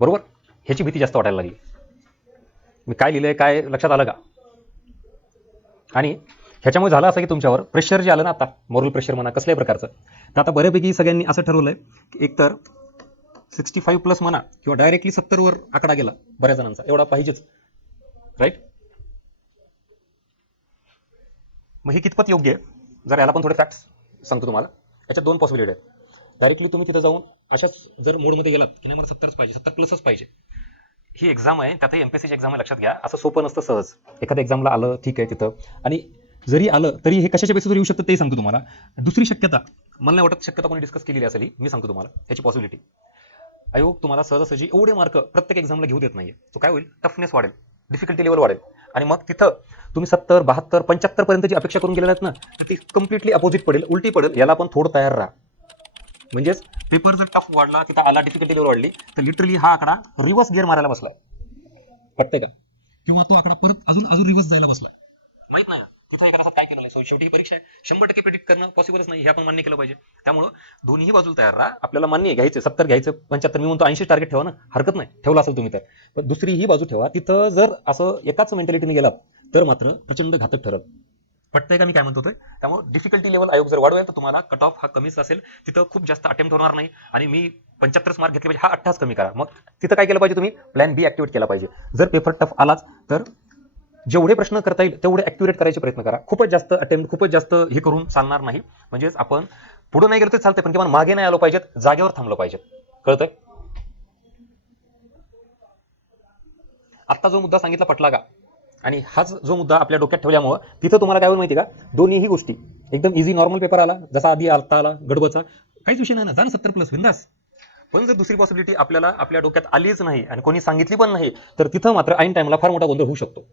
बरोबर, ह्याची भीती जास्त वाटायला लागली. मी काय लिहिलंय काय लक्षात आलं का? आणि ह्याच्यामुळे झालं असं की तुमच्यावर प्रेशर जे आलं ना, आता मॉरल प्रेशर म्हणा कसल्याही प्रकारचं, तर आता बऱ्यापैकी सगळ्यांनी असं ठरवलंय की एकतर 65+ म्हणा किंवा डायरेक्टली 70वर आकडा गेला बऱ्याच जणांचा, एवढा पाहिजेच, राईट? मग हे कितपत योग्य आहे? जर याला पण थोडे फॅक्ट्स सांगतो तुम्हाला. याच्यात दोन पॉसिबिलिटी आहेत. डायरेक्टली तुम्ही तिथं जाऊन अशाच जर मोडमध्ये गेलात की नाही मला 70च पाहिजे, 70+ पाहिजे, ही एक्झाम आहे, त्यातही एमपीएससीची एक्झाम आहे, लक्षात घ्या. असं सोपं नसतं सहज. एखाद्या एक्झामला आलं ठीक आहे तिथं, आणि जरी आलं तरी हे कशाच्या बेसिसवर येऊ शकतं तेही सांगतो तुम्हाला. दुसरी शक्यता, मला नाही वाटत शक्यता कोणी डिस्कस केलेली असेल, मी सांगतो तुम्हाला याची पॉसिबिलिटी. आयोग तुम्हाला सहजासहजी एवढे मार्क प्रत्येक एक्झामला घेऊ देत नाहीये. तो काय होईल, टफनेस वाढेल, डिफिकल्टी लेवल वाढेल, आणि मग तिथं तुम्ही 70, 72, 75 पर्यंतची अपेक्षा करून गेलेलात ना, तर ती कम्प्लिटली अपोजिट पडेल, उलटी पडेल. याला पण थोडं तयार राहा. म्हणजेच पेपर जर टफ वाढला, तिथं आला, डिफिकल्टी लेवल वाढली, तर लिटरली हा आकडा रिव्हर्स गिअर मारायला बसलाय. पटतंय का? किंवा तो आकडा परत अजून रिव्हर्स जायला बसलाय. माहित नाही ना तिथं एका तासात काय केलं नाही. शेवटी ही परीक्षा आहे, 100% प्रेडिक्ट करणं पॉसिबलच नाही, हे आपण मान्य केलं पाहिजे. त्यामुळं दोन्ही बाजूला तयार राहा. आपल्याला मान्य आहे घ्यायचं 70, घ्यायचं 75, मी म्हणतो 80 टार्गेट ठेवा ना, हरकत नाही, ठेवला असेल तुम्ही तर. पण दुसरी ही बाजू ठेवा, तिथं जर असं एकाच मेंटॅलिटीने गेलात तर मात्र प्रचंड घातक ठरत. पटतंय का मी काय म्हणतो? त्यामुळे डिफिकल्टी लेवल आयोग जर वाढवेल तर तुम्हाला कट ऑफ हा कमीच असेल, तिथं खूप जास्त अटेम्प्ट होणार नाही. आणि मी 75 मार्क घेतले पाहिजे, हा 28 कमी करा. मग तिथं काय केलं पाहिजे, तुम्ही प्लॅन बी ऍक्टिव्हेट केला पाहिजे. जर पेपर टफ आलाच तर जेवढे प्रश्न करता येईल तेवढे ऍक्युरेट करायचे प्रयत्न करा. खूपच जास्त अटेम्प्ट, खूपच जास्त हे करून चालणार नाही. म्हणजेच आपण पुढे नाही गेलो तर चालतंय, पण किंवा मागे नाही आलो पाहिजेत, जागेवर थांबलो पाहिजे. कळतंय? आत्ता जो मुद्दा सांगितला पटला का? आणि हाच जो मुद्दा आपल्या डोक्यात ठेवल्यामुळं तिथं तुम्हाला काय होईल माहिती का, दोन्हीही गोष्टी एकदम इझी, नॉर्मल पेपर आला जसा आधी आला गडबडचा, काहीच विषय नाही ना, जा ना 70+ बिंदास. पण जर दुसरी पॉसिबिलिटी आपल्याला आपल्या डोक्यात आलीच नाही आणि कोणी सांगितली पण नाही, तर तिथं मात्र ऐन टाइमला फार मोठा गोंधळ होऊ शकतो.